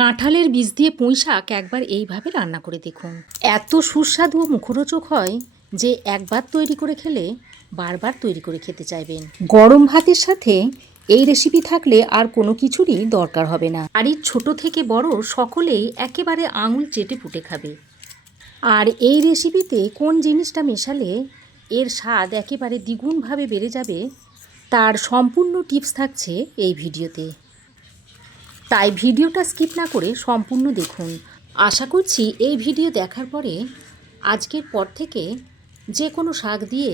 কাঁঠালের বীজ দিয়ে পুঁইশাক একবার এইভাবে রান্না করে দেখুন। এত সুস্বাদু ও মুখরোচক হয় যে একবার তৈরি করে খেলে বারবার তৈরি করে খেতে চাইবেন। গরম ভাতের সাথে এই রেসিপি থাকলে আর কোনো কিছুরই দরকার হবে না। বাড়ির ছোট থেকে বড় সকলেই একেবারে আঙুল চেটে পুটে খাবে। আর এই রেসিপিতে কোন জিনিসটা মেশালে এর স্বাদ একেবারে দ্বিগুণভাবে বেড়ে যাবে তার সম্পূর্ণ টিপস থাকছে এই ভিডিওতে। তাই ভিডিওটা স্কিপ না করে সম্পূর্ণ দেখুন। আশা করছি এই ভিডিও দেখার পরে আজকের পর থেকে যে কোনো শাক দিয়ে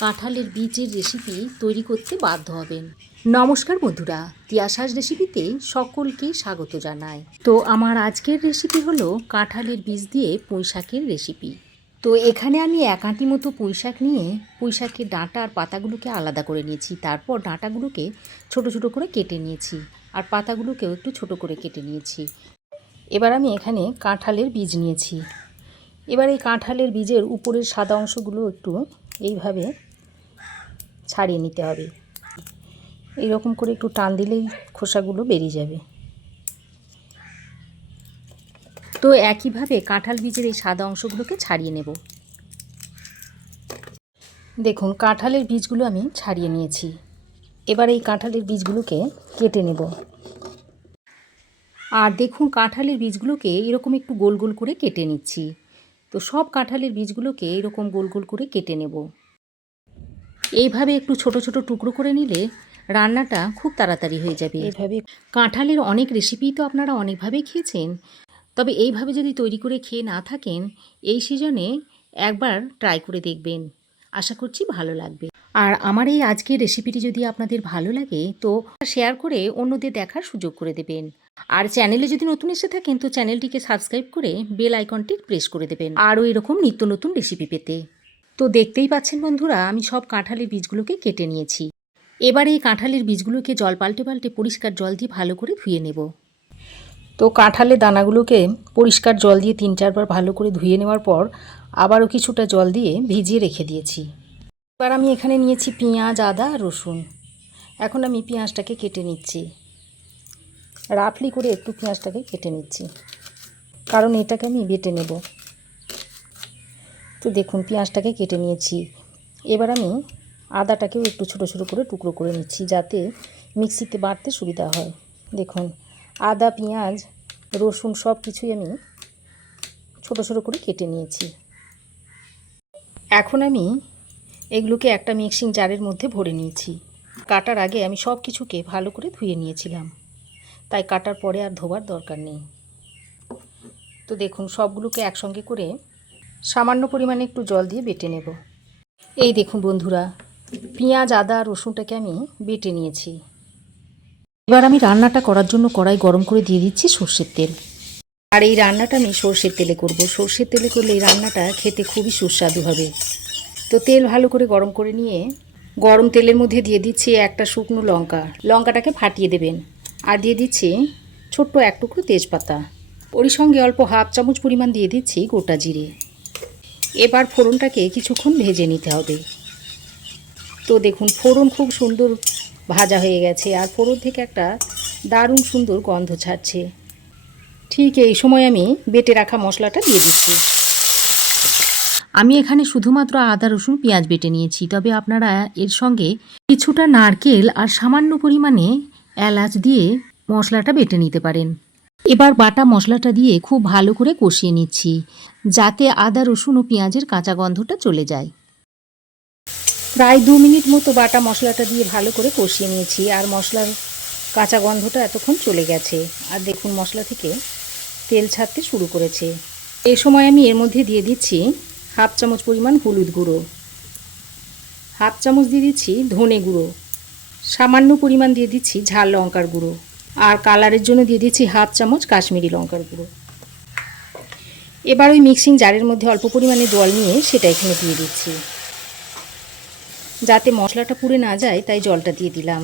কাঁঠালের বীজের রেসিপি তৈরি করতে বাধ্য হবেন। নমস্কার বন্ধুরা, তিয়াশাস রেসিপিতে সকলকে স্বাগত জানাই। তো আমার আজকের রেসিপি হলো কাঁঠালের বীজ দিয়ে পুঁইশাকের রেসিপি। তো এখানে আমি এক আঁটি মতো পুঁইশাক নিয়ে পুঁইশাকের ডাঁটা আর পাতাগুলোকে আলাদা করে নিয়েছি। তারপর ডাঁটাগুলোকে ছোট ছোট করে কেটে নিয়েছি আর পাতাগুলোকেও একটু ছোট করে কেটে নিয়েছি। এবার আমি এখানে কাঁঠালের বীজ নিয়েছি। এবার এই কাঁঠালের বীজের উপরের সাদা অংশগুলো একটু এইভাবে ছাড়িয়ে নিতে হবে। এইরকম করে একটু টান দিলেই খোসাগুলো বেরিয়ে যাবে। তো একইভাবে কাঁঠাল বীজের এই সাদা অংশগুলোকে ছাড়িয়ে নেব। দেখুন কাঁঠালের বীজগুলো আমি ছাড়িয়ে নিয়েছি। এবার এই কাঁঠালের বীজগুলোকে কেটে নেব। আর দেখুন কাঁঠালের বীজগুলোকে এরকম একটু গোল গোল করে কেটে নিচ্ছি। তো সব কাঁঠালের বীজগুলোকে এরকম গোল গোল করে কেটে নেব। এইভাবে একটু ছোট ছোট টুকরো করে নিলে রান্নাটা খুব তাড়াতাড়ি হয়ে যাবে। এইভাবে কাঁঠালের অনেক রেসিপি তো আপনারা অনেকভাবেই খেয়েছেন, তবে এইভাবে যদি তৈরি করে খেয়ে না থাকেন এই সিজনে একবার ট্রাই করে দেখবেন। আশা করছি ভালো লাগবে। আর আমার এই আজকের রেসিপিটি যদি আপনাদের ভালো লাগে তো শেয়ার করে অন্যদের দেখার সুযোগ করে দেবেন। আর চ্যানেলে যদি নতুন এসে থাকেন তো চ্যানেলটিকে সাবস্ক্রাইব করে বেল আইকনটি প্রেস করে দেবেন আরও এরকম নিত্য নতুন রেসিপি পেতে। তো দেখতেই পাচ্ছেন বন্ধুরা, আমি সব কাঁঠালের বীজগুলোকে কেটে নিয়েছি। এবার এই কাঁঠালের বীজগুলোকে জল পাল্টে পাল্টে পরিষ্কার জল দিয়ে ভালো করে ধুয়ে নেব। তো কাঁঠালের দানাগুলোকে পরিষ্কার জল দিয়ে 3-4 বার ভালো করে ধুয়ে নেওয়ার পর আবারও কিছুটা জল দিয়ে ভিজিয়ে রেখে দিয়েছি। এবার আমি এখানে নিয়েছি পেঁয়াজ, আদা আর রসুন। এখন আমি পেঁয়াজটাকে কেটে নিচ্ছি। রাফলি করে একটু পেঁয়াজটাকে কেটে নিচ্ছি, কারণ এটাকে আমি বেটে নেব। তো দেখুন পেঁয়াজটাকে কেটে নিয়েছি। এবার আমি আদাটাকেও একটু ছোট ছোট করে টুকরো করে নিচ্ছি যাতে মিক্সিতে বাটতে সুবিধা হয়। দেখুন আদা, পেঁয়াজ, রসুন সব কিছুই আমি ছোট ছোট করে কেটে নিয়েছি। এখন আমি এগুলোকে একটা মিক্সিং জারের মধ্যে ভরে নিয়েছি। কাটার আগে আমি সব কিছুকে ভালো করে ধুয়ে নিয়েছিলাম, তাই কাটার পরে আর ধোবার দরকার নেই। তো দেখুন সবগুলোকে একসঙ্গে করে সামান্য পরিমাণে একটু জল দিয়ে বেটে নেব। এই দেখুন বন্ধুরা, পেঁয়াজ, আদা, রসুনটাকে আমি বেটে নিয়েছি। এবার আমি রান্নাটা করার জন্য কড়াই গরম করে দিয়ে দিচ্ছি সর্ষের তেল। আর এই রান্নাটা আমি সর্ষের তেলে করব। সর্ষের তেলে করলে এই রান্নাটা খেতে খুবই সুস্বাদু হবে। তো তেল ভালো করে গরম করে নিয়ে গরম তেলের মধ্যে দিয়ে দিচ্ছি একটা শুকনো লঙ্কা। লঙ্কাটাকে ফাটিয়ে দেবেন। আর দিয়ে দিচ্ছি ছোট্ট এক টুকরো তেজপাতা। ওর সঙ্গে অল্প হাফ চামচ পরিমাণ দিয়ে দিচ্ছি গোটা জিরে। এবার ফোড়নটাকে কিছুক্ষণ ভেজে নিতে হবে। তো দেখুন ফোড়ন খুব সুন্দর ভাজা হয়ে গেছে আর ফোড়ন থেকে একটা দারুণ সুন্দর গন্ধ ছাড়ছে। ঠিক এই সময় আমি বেটে রাখা মশলাটা দিয়ে দিচ্ছি। আমি এখানে শুধুমাত্র আদা, রসুন, পেঁয়াজ বেটে নিয়েছি, তবে আপনারা এর সঙ্গে কিছুটা নারকেল আর সামান্য পরিমাণে এলাচ দিয়ে মশলাটা বেটে নিতে পারেন। এবার বাটা মশলাটা দিয়ে খুব ভালো করে কষিয়ে নিচ্ছি যাতে আদা, রসুন ও পেঁয়াজের কাঁচা গন্ধটা চলে যায়। প্রায় 2 মিনিট মতো বাটা মশলাটা দিয়ে ভালো করে কষিয়ে নিয়েছি আর মশলার কাঁচা গন্ধটা এতক্ষণ চলে গেছে। আর দেখুন মশলা থেকে তেল ছাড়তে শুরু করেছে। এই সময় আমি এর মধ্যে দিয়ে দিচ্ছি হাফ চামচ পরিমাণ হলুদ গুঁড়ো, হাফ চামচ দিয়ে দিচ্ছি ধনে গুঁড়ো, সামান্য পরিমাণ দিয়ে দিচ্ছি ঝাল লঙ্কার গুঁড়ো আর কালারের জন্য দিয়ে দিচ্ছি হাফ চামচ কাশ্মীরি লঙ্কার গুঁড়ো। এবার ওই মিক্সিং জারের মধ্যে অল্প পরিমাণে জল নিয়ে সেটা এখানে দিয়ে দিচ্ছি। যাতে মশলাটা পুড়ে না যায় তাই জলটা দিয়ে দিলাম।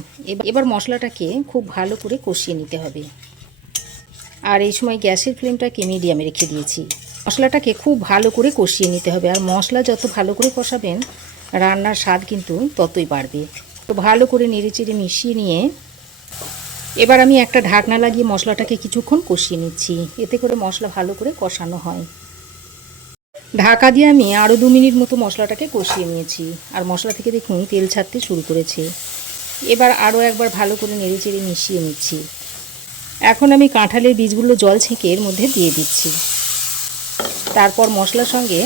এবার মশলাটাকে খুব ভালো করে কষিয়ে নিতে হবে। আর এই সময় গ্যাসের ফ্লেমটাকে মিডিয়ামে রেখে দিয়েছি। মশলাটাকে খুব ভালো করে কষিয়ে নিতে হবে। আর মশলা যত ভালো করে কষাবেন রান্নার স্বাদ কিন্তু ততই বাড়বে। তো ভালো করে নেড়েচেড়ে মিশিয়ে নিয়ে এবার আমি একটা ঢাকনা লাগিয়ে মশলাটাকে কিছুক্ষণ কষিয়ে নিচ্ছি, এতে করে মশলা ভালো করে কষানো হয়। ঢাকা দিয়ে আমি আরও 2 মিনিট মতো মশলাটাকে কষিয়ে নিয়েছি, আর মশলা থেকে দেখুন তেল ছাড়তে শুরু করেছে। এবার আরও একবার ভালো করে নেড়েচেড়ে মিশিয়ে নিচ্ছি। এখন আমি কাঁঠালের বীজগুলো জল ছেঁকে এর মধ্যে দিয়ে দিচ্ছি। তারপর মশলার সঙ্গে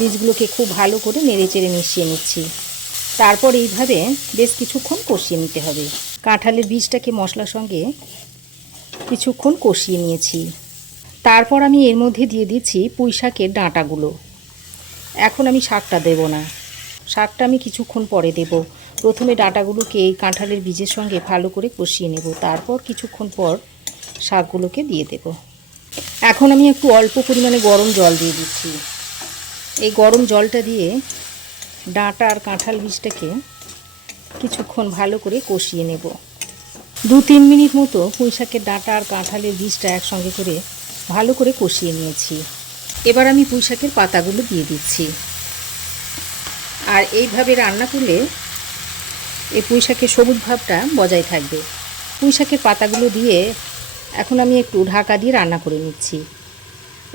বীজগুলোকে খুব ভালো করে নেড়েচেড়ে মিশিয়ে নিচ্ছি। তারপর এইভাবে বেশ কিছুক্ষণ কষিয়ে নিতে হবে। কাঁঠালের বীজটাকে মশলার সঙ্গে কিছুক্ষণ কষিয়ে নিয়েছি। তারপর আমি এর মধ্যে দিয়ে দিচ্ছি পুঁইশাকের ডাঁটাগুলো। এখন আমি শাকটা দেব না, শাকটা আমি কিছুক্ষণ পরে দেব। প্রথমে ডাঁটাগুলোকে এই কাঁঠালের বীজের সঙ্গে ভালো করে কষিয়ে নেব, তারপর কিছুক্ষণ পর শাকগুলোকে দিয়ে দেব। এখন আমি একটু অল্প পরিমাণে গরম জল দিয়ে দিচ্ছি। এই গরম জলটা দিয়ে ডাঁটা আর কাঁঠাল বীজটাকে কিছুক্ষণ ভালো করে কষিয়ে নেব। 2-3 মিনিট মতো পুঁইশাকের ডাঁটা আর কাঁঠালের বীজটা একসঙ্গে করে ভালো করে কষিয়ে নিয়েছি। এবার আমি পুঁইশাকের পাতাগুলো দিয়ে দিচ্ছি। আর এইভাবে রান্না করলে এই পুঁইশাকের সবুজ ভাবটা বজায় থাকবে। পুঁইশাকের পাতাগুলো দিয়ে এখন আমি একটু ঢাকা দিয়ে রান্না করে নিচ্ছি।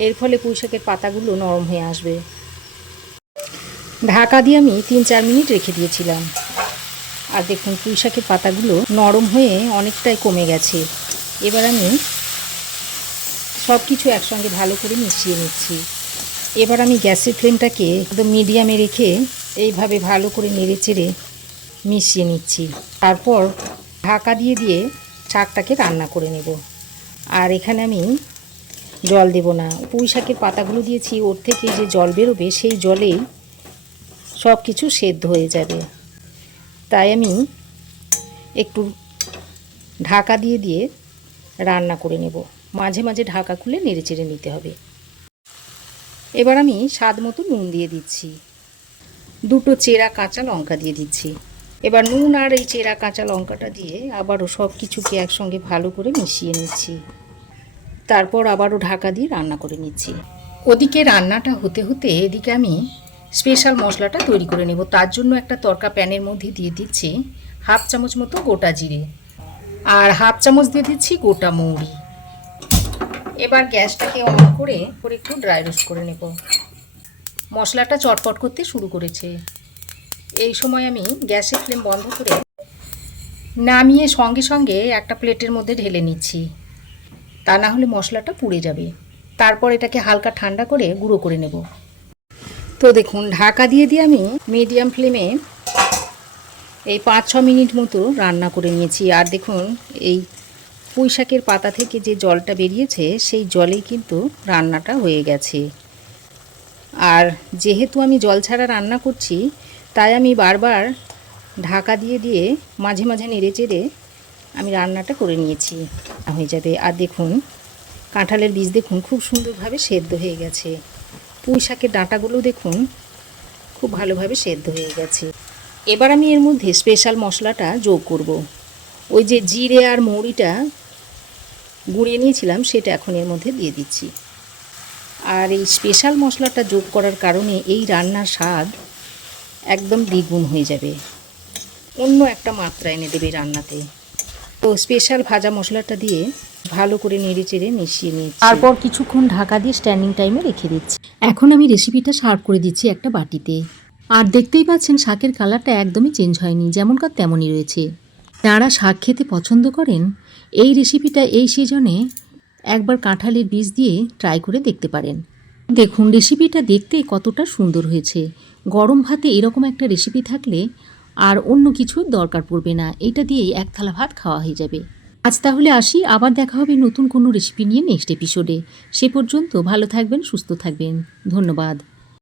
এর ফলে পুঁইশাকের পাতাগুলো নরম হয়ে আসবে। ঢাকা দিয়ে আমি 3-4 মিনিট রেখে দিয়েছিলাম, আর দেখুন পুঁইশাকের পাতাগুলো নরম হয়ে অনেকটাই কমে গেছে। এবার আমি সব কিছু একসঙ্গে ভালো করে মিশিয়ে নিচ্ছি। এবার আমি গ্যাসের ফ্লেমটাকে একদম মিডিয়ামে রেখে এইভাবে ভালো করে নেড়েচেড়ে মিশিয়ে নিচ্ছি। তারপর ঢাকা দিয়ে দিয়ে শাকটাকে রান্না করে নেব। আর এখানে আমি জল দেব না, পুঁইশাকের পাতাগুলো দিয়েছি, ওর থেকে যে জল বেরোবে সেই জলেই সব কিছু সেদ্ধ হয়ে যাবে। তাই আমি একটু ঢাকা দিয়ে দিয়ে রান্না করে নেব। মাঝে মাঝে ঢাকা খুলে নেড়েচেড়ে নিতে হবে। এবার আমি স্বাদ মতো নুন দিয়ে দিচ্ছি। 2 চেরা কাঁচা লঙ্কা দিয়ে দিচ্ছি। এবার নুন আর এই চেরা কাঁচা লঙ্কাটা দিয়ে আবারও সব কিছুকে একসঙ্গে ভালো করে মিশিয়ে নিচ্ছি। তারপর আবারও ঢাকা দিয়ে রান্না করে নিচ্ছি। ওদিকে রান্নাটা হতে হতে এদিকে আমি স্পেশাল মশলাটা তৈরি করে নেব। তার জন্য একটা তড়কা প্যানের মধ্যে দিয়ে দিচ্ছি 1/2 চামচ মতো গোটা জিরে, আর 1/2 চামচ দিয়ে দিচ্ছি গোটা মৌরি। এবার গ্যাসটাকে অন করে একটু ড্রাই রোস্ট করে নেব। মশলাটা চটপট করতে শুরু করেছে। এই সময় আমি গ্যাসের ফ্লেম বন্ধ করে নামিয়ে সঙ্গে সঙ্গে একটা প্লেটের মধ্যে ঢেলে নিচ্ছি, তা না হলে মশলাটা পুড়ে যাবে। তারপর এটাকে হালকা ঠান্ডা করে গুঁড়ো করে নেব। তো দেখুন ঢাকা দিয়ে দিয়ে আমি মিডিয়াম ফ্লেমে এই 5-6 মিনিট মতো রান্না করে নিয়েছি। আর দেখুন এই পুঁইশাকের পাতা থেকে যে জলটা বেরিয়েছে সেই জলেই কিন্তু রান্নাটা হয়ে গেছে। আর যেহেতু আমি জল ছাড়া রান্না করছি, তাই আমি বারবার ঢাকা দিয়ে দিয়ে মাঝে মাঝে নেড়েচেড়ে আমি রান্নাটা করে নিয়েছি, হয়ে যাবে। আর দেখুন কাঁঠালের বীজ দেখুন খুব সুন্দরভাবে সেদ্ধ হয়ে গেছে। পুঁইশাকের ডাঁটাগুলো দেখুন খুব ভালোভাবে সেদ্ধ হয়ে গেছে। এবার আমি এর মধ্যে স্পেশাল মশলাটা যোগ করব। ওই যে জিরে আর মৌরিটা গুঁড়িয়ে নিয়েছিলাম সেটা এখন এর মধ্যে দিয়ে দিচ্ছি। আর এই স্পেশাল মশলাটা যোগ করার কারণে এই রান্নার স্বাদ একদম দ্বিগুণ হয়ে যাবে, অন্য একটা মাত্রা এনে দেবে রান্নাতে। তো স্পেশাল ভাজা মশলাটা দিয়ে ভালো করে নেড়েচেড়ে মিশিয়ে নিচ্ছি। তারপর কিছুক্ষণ ঢাকা দিয়ে স্ট্যান্ডিং টাইমে রেখে দিচ্ছি। এখন আমি রেসিপিটা সার্ভ করে দিচ্ছি একটা বাটিতে। আর দেখতেই পাচ্ছেন শাকের কালারটা একদমই চেঞ্জ হয়নি, যেমনকার তেমনই রয়েছে। যারা শাক খেতে পছন্দ করেন এই রেসিপিটা এই সিজনে একবার কাঁঠালের বীজ দিয়ে ট্রাই করে দেখতে পারেন। দেখুন রেসিপিটা দেখতে কতটা সুন্দর হয়েছে। গরম ভাতে এরকম একটা রেসিপি থাকলে আর অন্য কিছুর দরকার পড়বে না, এটা দিয়েই 1 থালা ভাত খাওয়া হয়ে যাবে। আজ তাহলে আসি, আবার দেখা হবে নতুন কোনো রেসিপি নিয়ে নেক্সট এপিসোডে। সে পর্যন্ত ভালো থাকবেন, সুস্থ থাকবেন। ধন্যবাদ।